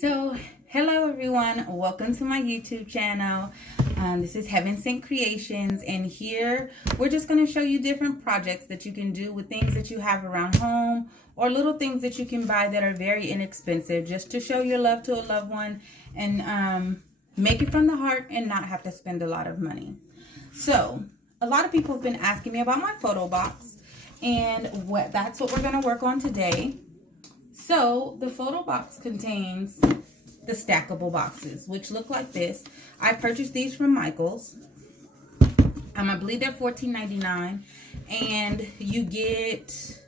So, hello everyone, welcome to my YouTube channel. This is Heavensntcreations, and here we're just going to show you different projects that you can do with things that you have around home or little things that you can buy that are very inexpensive, just to show your love to a loved one and make it from the heart and not have to spend a lot of money. So, a lot of people have been asking me about my photo box, and that's what we're going to work on today. So the photo box contains the stackable boxes, which look like this. I purchased these from Michael's. I believe they're $14.99, and you get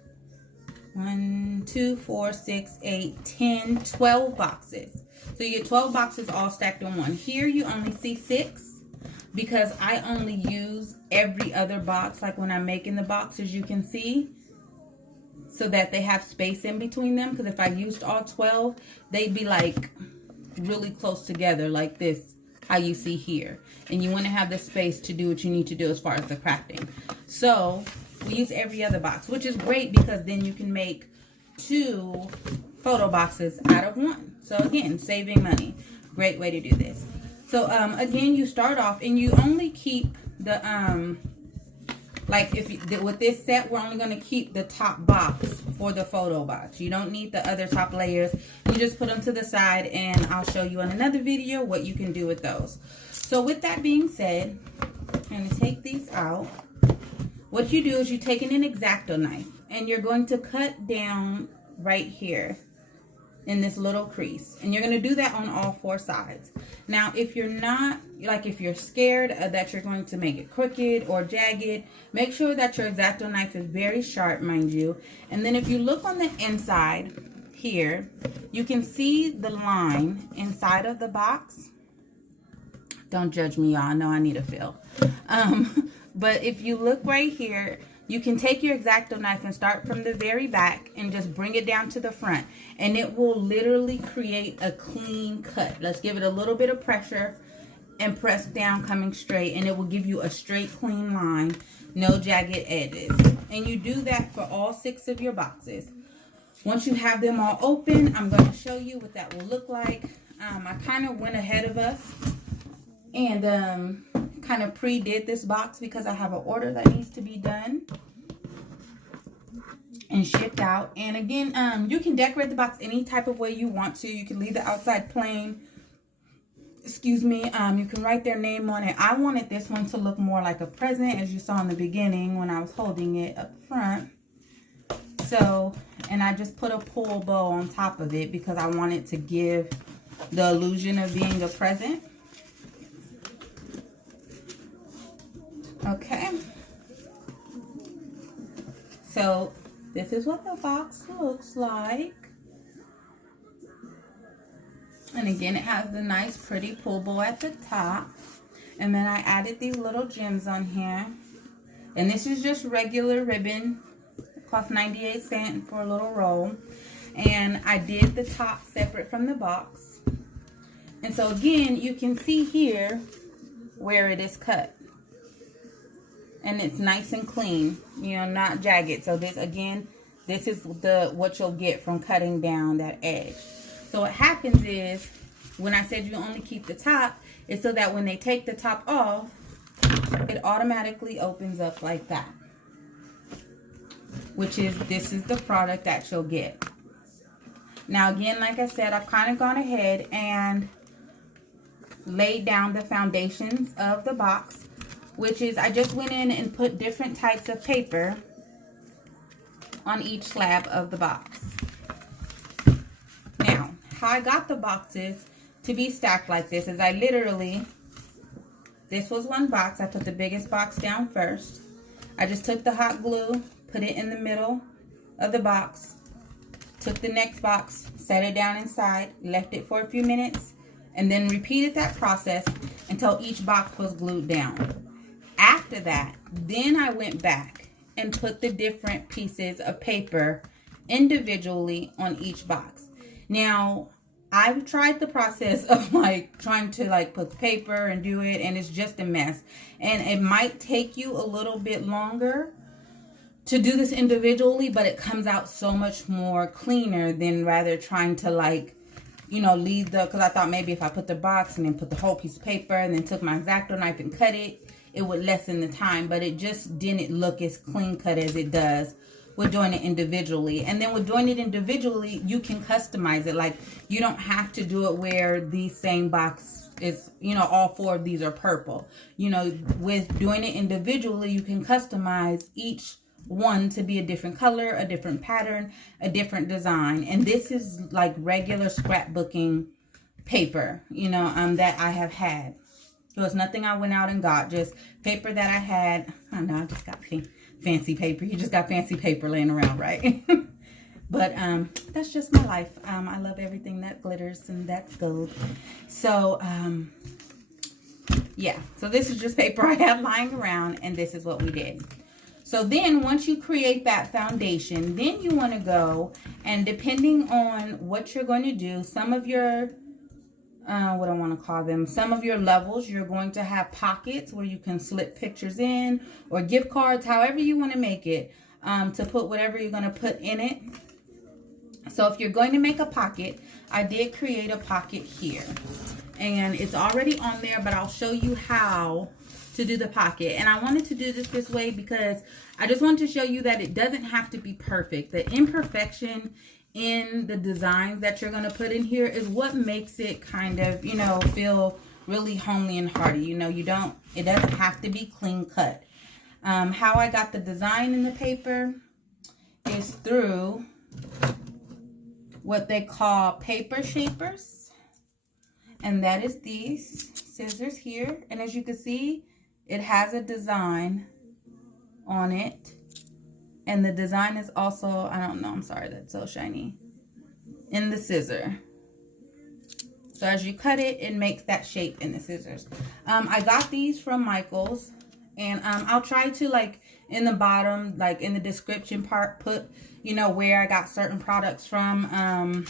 1, 2, 4, 6, 8, 10, 12 boxes. So you get 12 boxes all stacked in one. Here you only see 6 because I only use every other box, like when I'm making the box, as you can see, so that they have space in between them, because if I used all 12, they'd be like really close together like this, how you see here, and you want to have the space to do what you need to do as far as the crafting. So we use every other box, which is great because then you can make 2 photo boxes out of one. So again, saving money. Great way to do this. So again, you start off and you only keep the like with this set, we're only going to keep the top box for the photo box. You don't need the other top layers. You just put them to the side, and I'll show you in another video what you can do with those. So with that being said, I'm going to take these out. What you do is you take an X-Acto knife, and you're going to cut down right here in this little crease, and you're going to do that on all 4 sides. Now if you're not, like if you're scared that you're going to make it crooked or jagged, make sure that your X-Acto knife is very sharp, mind you. And then if you look on the inside here, you can see the line inside of the box. Don't judge me, y'all, I know I need a fill. But if you look right here, you can take your X-Acto knife and start from the very back and just bring it down to the front, and it will literally create a clean cut. Let's give it a little bit of pressure and press down coming straight, and it will give you a straight clean line, no jagged edges. And you do that for all 6 of your boxes. Once you have them all open, I'm going to show you what that will look like. I kind of went ahead of us and kind of pre-did this box because I have an order that needs to be done and shipped out. And again, you can decorate the box any type of way you want to. You can leave the outside plain. Excuse me. You can write their name on it. I wanted this one to look more like a present, as you saw in the beginning when I was holding it up front. So, and I just put a pull bow on top of it because I wanted to give the illusion of being a present. Okay, so this is what the box looks like. And again, it has the nice pretty pull bow at the top. And then I added these little gems on here. And this is just regular ribbon. It cost 98 cents for a little roll. And I did the top separate from the box. And so again, you can see here where it is cut. And it's nice and clean, you know, not jagged. So this, again, this is what you'll get from cutting down that edge. So what happens is, when I said you only keep the top, is so that when they take the top off, it automatically opens up like that. Which is, this is the product that you'll get. Now again, like I said, I've kind of gone ahead and laid down the foundations of the box, which is, I just went in and put different types of paper on each slab of the box. Now, how I got the boxes to be stacked like this is I literally, this was one box, I put the biggest box down first. I just took the hot glue, put it in the middle of the box, took the next box, set it down inside, left it for a few minutes, and then repeated that process until each box was glued down. After that, then I went back and put the different pieces of paper individually on each box. Now, I've tried the process of like trying to like put paper and do it, and it's just a mess. And it might take you a little bit longer to do this individually, but it comes out so much more cleaner than rather trying to like you know, leave the, because I thought maybe if I put the box and then put the whole piece of paper and then took my X-Acto knife and cut it, it would lessen the time. But it just didn't look as clean cut as it does with doing it individually. And then with doing it individually, you can customize it. Like, you don't have to do it where the same box is, you know, all 4 of these are purple. You know, with doing it individually, you can customize each one to be a different color, a different pattern, a different design. And this is like regular scrapbooking paper, you know, that I have had. So it's nothing I went out and got, just paper that I had. I know, I just got fancy paper. You just got fancy paper laying around, right? But that's just my life. I love everything that glitters and that's gold. So yeah, so this is just paper I have lying around, and this is what we did. So then once you create that foundation, then you want to go, and depending on what you're going to do, some of your what I want to call them, some of your levels, you're going to have pockets where you can slip pictures in, or gift cards, however you want to make it, to put whatever you're going to put in it. So if you're going to make a pocket, I did create a pocket here, and it's already on there, but I'll show you how to do the pocket. And I wanted to do this way because I just wanted to show you that it doesn't have to be perfect. The imperfection in the designs that you're going to put in here is what makes it kind of, you know, feel really homely and hearty. You know, it doesn't have to be clean cut. How I got the design in the paper is through what they call paper shapers, and that is these scissors here. And as you can see, it has a design on it. And the design is also, I don't know, I'm sorry, that's so shiny, in the scissor. So as you cut it, it makes that shape in the scissors. I got these from Michael's. And I'll try to, like, in the bottom, like in the description part, put, you know, where I got certain products from.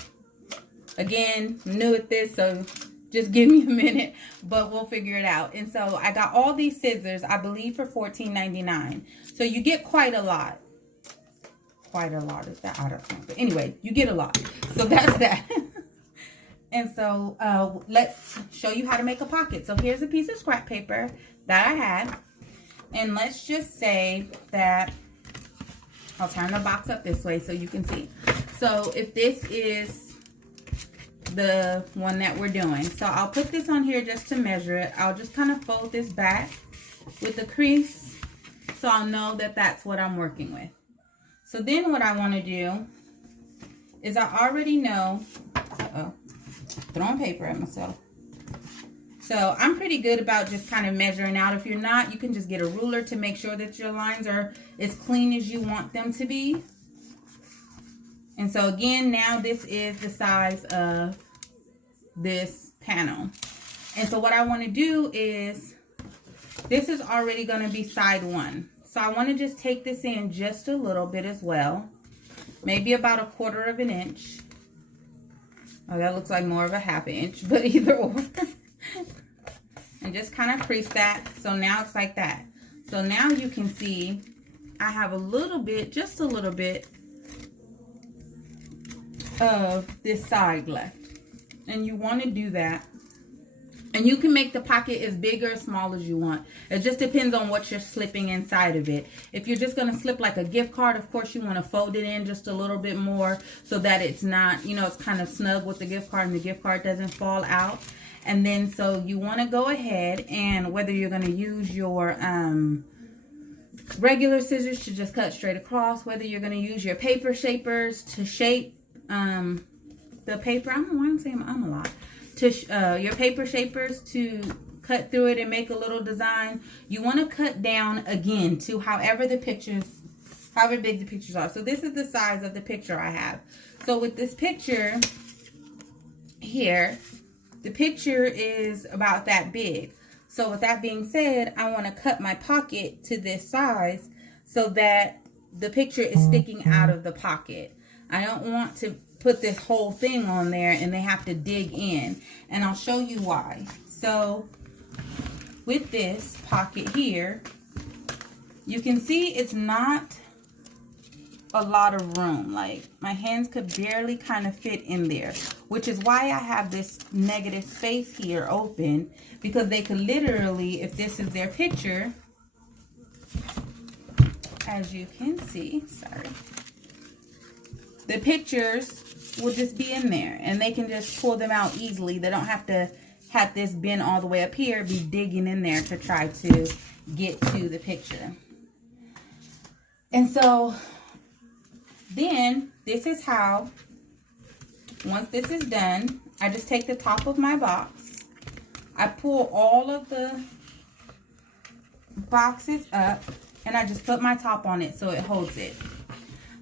Again, new at this, so just give me a minute, but we'll figure it out. And so I got all these scissors, I believe, for $14.99. So you get quite a lot. Quite a lot. Is that out of time? But anyway, you get a lot. So that's that. And so let's show you how to make a pocket. So here's a piece of scrap paper that I had. And let's just say that, I'll turn the box up this way so you can see. So if this is the one that we're doing, so I'll put this on here just to measure it. I'll just kind of fold this back with the crease so I'll know that that's what I'm working with. So then what I want to do is, I already know, throwing paper at myself. So I'm pretty good about just kind of measuring out. If you're not, you can just get a ruler to make sure that your lines are as clean as you want them to be. And so again, now this is the size of this panel. And so what I want to do is, this is already going to be side 1. So I want to just take this in just a little bit as well. Maybe about 1/4 of an inch. Oh, that looks like more of a 1/2 inch, but either or. And just kind of crease that. So now it's like that. So now you can see I have a little bit, just a little bit of this side left. And you want to do that. And you can make the pocket as big or as small as you want. It just depends on what you're slipping inside of it. If you're just going to slip like a gift card, of course you want to fold it in just a little bit more so that it's not, you know, it's kind of snug with the gift card and the gift card doesn't fall out. And then so you want to go ahead, and whether you're going to use your regular scissors to just cut straight across, whether you're going to use your paper shapers to shape the paper, I don't know why I'm saying a lot, to your paper shapers to cut through it and make a little design, you want to cut down again to however big the pictures are. So this is the size of the picture I have. So with this picture here, the picture is about that big. So with that being said, I want to cut my pocket to this size so that the picture is sticking out of the pocket. I don't want to put this whole thing on there and they have to dig in. And I'll show you why. So with this pocket here, you can see it's not a lot of room. Like my hands could barely kind of fit in there, which is why I have this negative space here open, because they could literally, if this is their picture, as you can see, sorry, the pictures will just be in there and they can just pull them out easily. They don't have to have this bin all the way up here, be digging in there to try to get to the picture. And so then this is how, once this is done, I just take the top of my box, I pull all of the boxes up, and I just put my top on it so it holds it.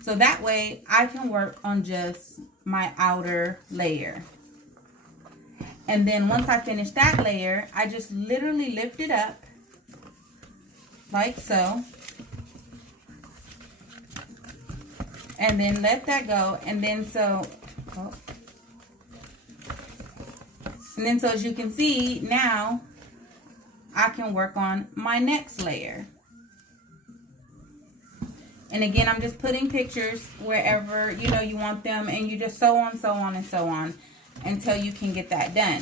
So that way I can work on just my outer layer. And then once I finish that layer, I just literally lift it up like so. And then let that go. And then so as you can see, now I can work on my next layer. And again, I'm just putting pictures wherever, you know, you want them, and you just so on, and so on until you can get that done.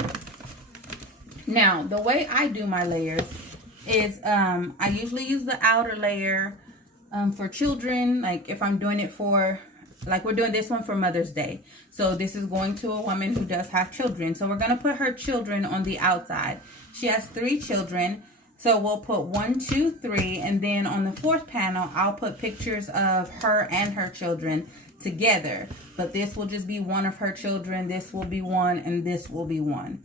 Now, the way I do my layers is I usually use the outer layer for children. Like if I'm doing it for, like we're doing this one for Mother's Day. So this is going to a woman who does have children. So we're going to put her children on the outside. She has 3 children. So we'll put 1, 2, 3, and then on the 4th panel, I'll put pictures of her and her children together. But this will just be one of her children, this will be one, and this will be one.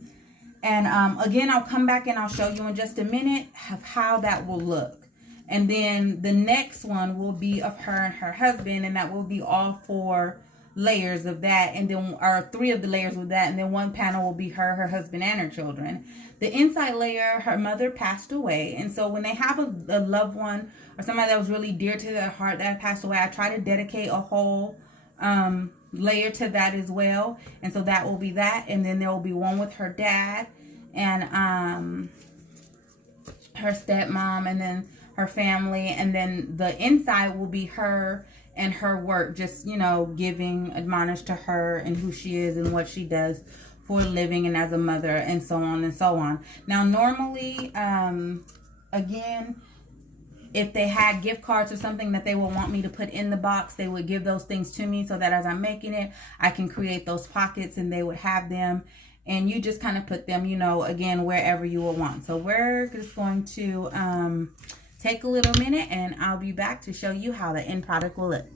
And again, I'll come back and I'll show you in just a minute of how that will look. And then the next one will be of her and her husband, and that will be all 4 layers of that, and then or 3 of the layers with that, and then 1 panel will be her, her husband, and her children. The inside layer, her mother passed away, and so when they have a loved one or somebody that was really dear to their heart that passed away, I try to dedicate a whole layer to that as well. And so that will be that, and then there will be one with her dad and her stepmom, and then her family, and then the inside will be her and her work, just, you know, giving admonish to her and who she is and what she does for a living and as a mother, and so on and so on. Now, normally, again, if they had gift cards or something that they would want me to put in the box, they would give those things to me so that as I'm making it, I can create those pockets and they would have them. And you just kind of put them, you know, again, wherever you will want. So we're just going to take a little minute, and I'll be back to show you how the end product will look.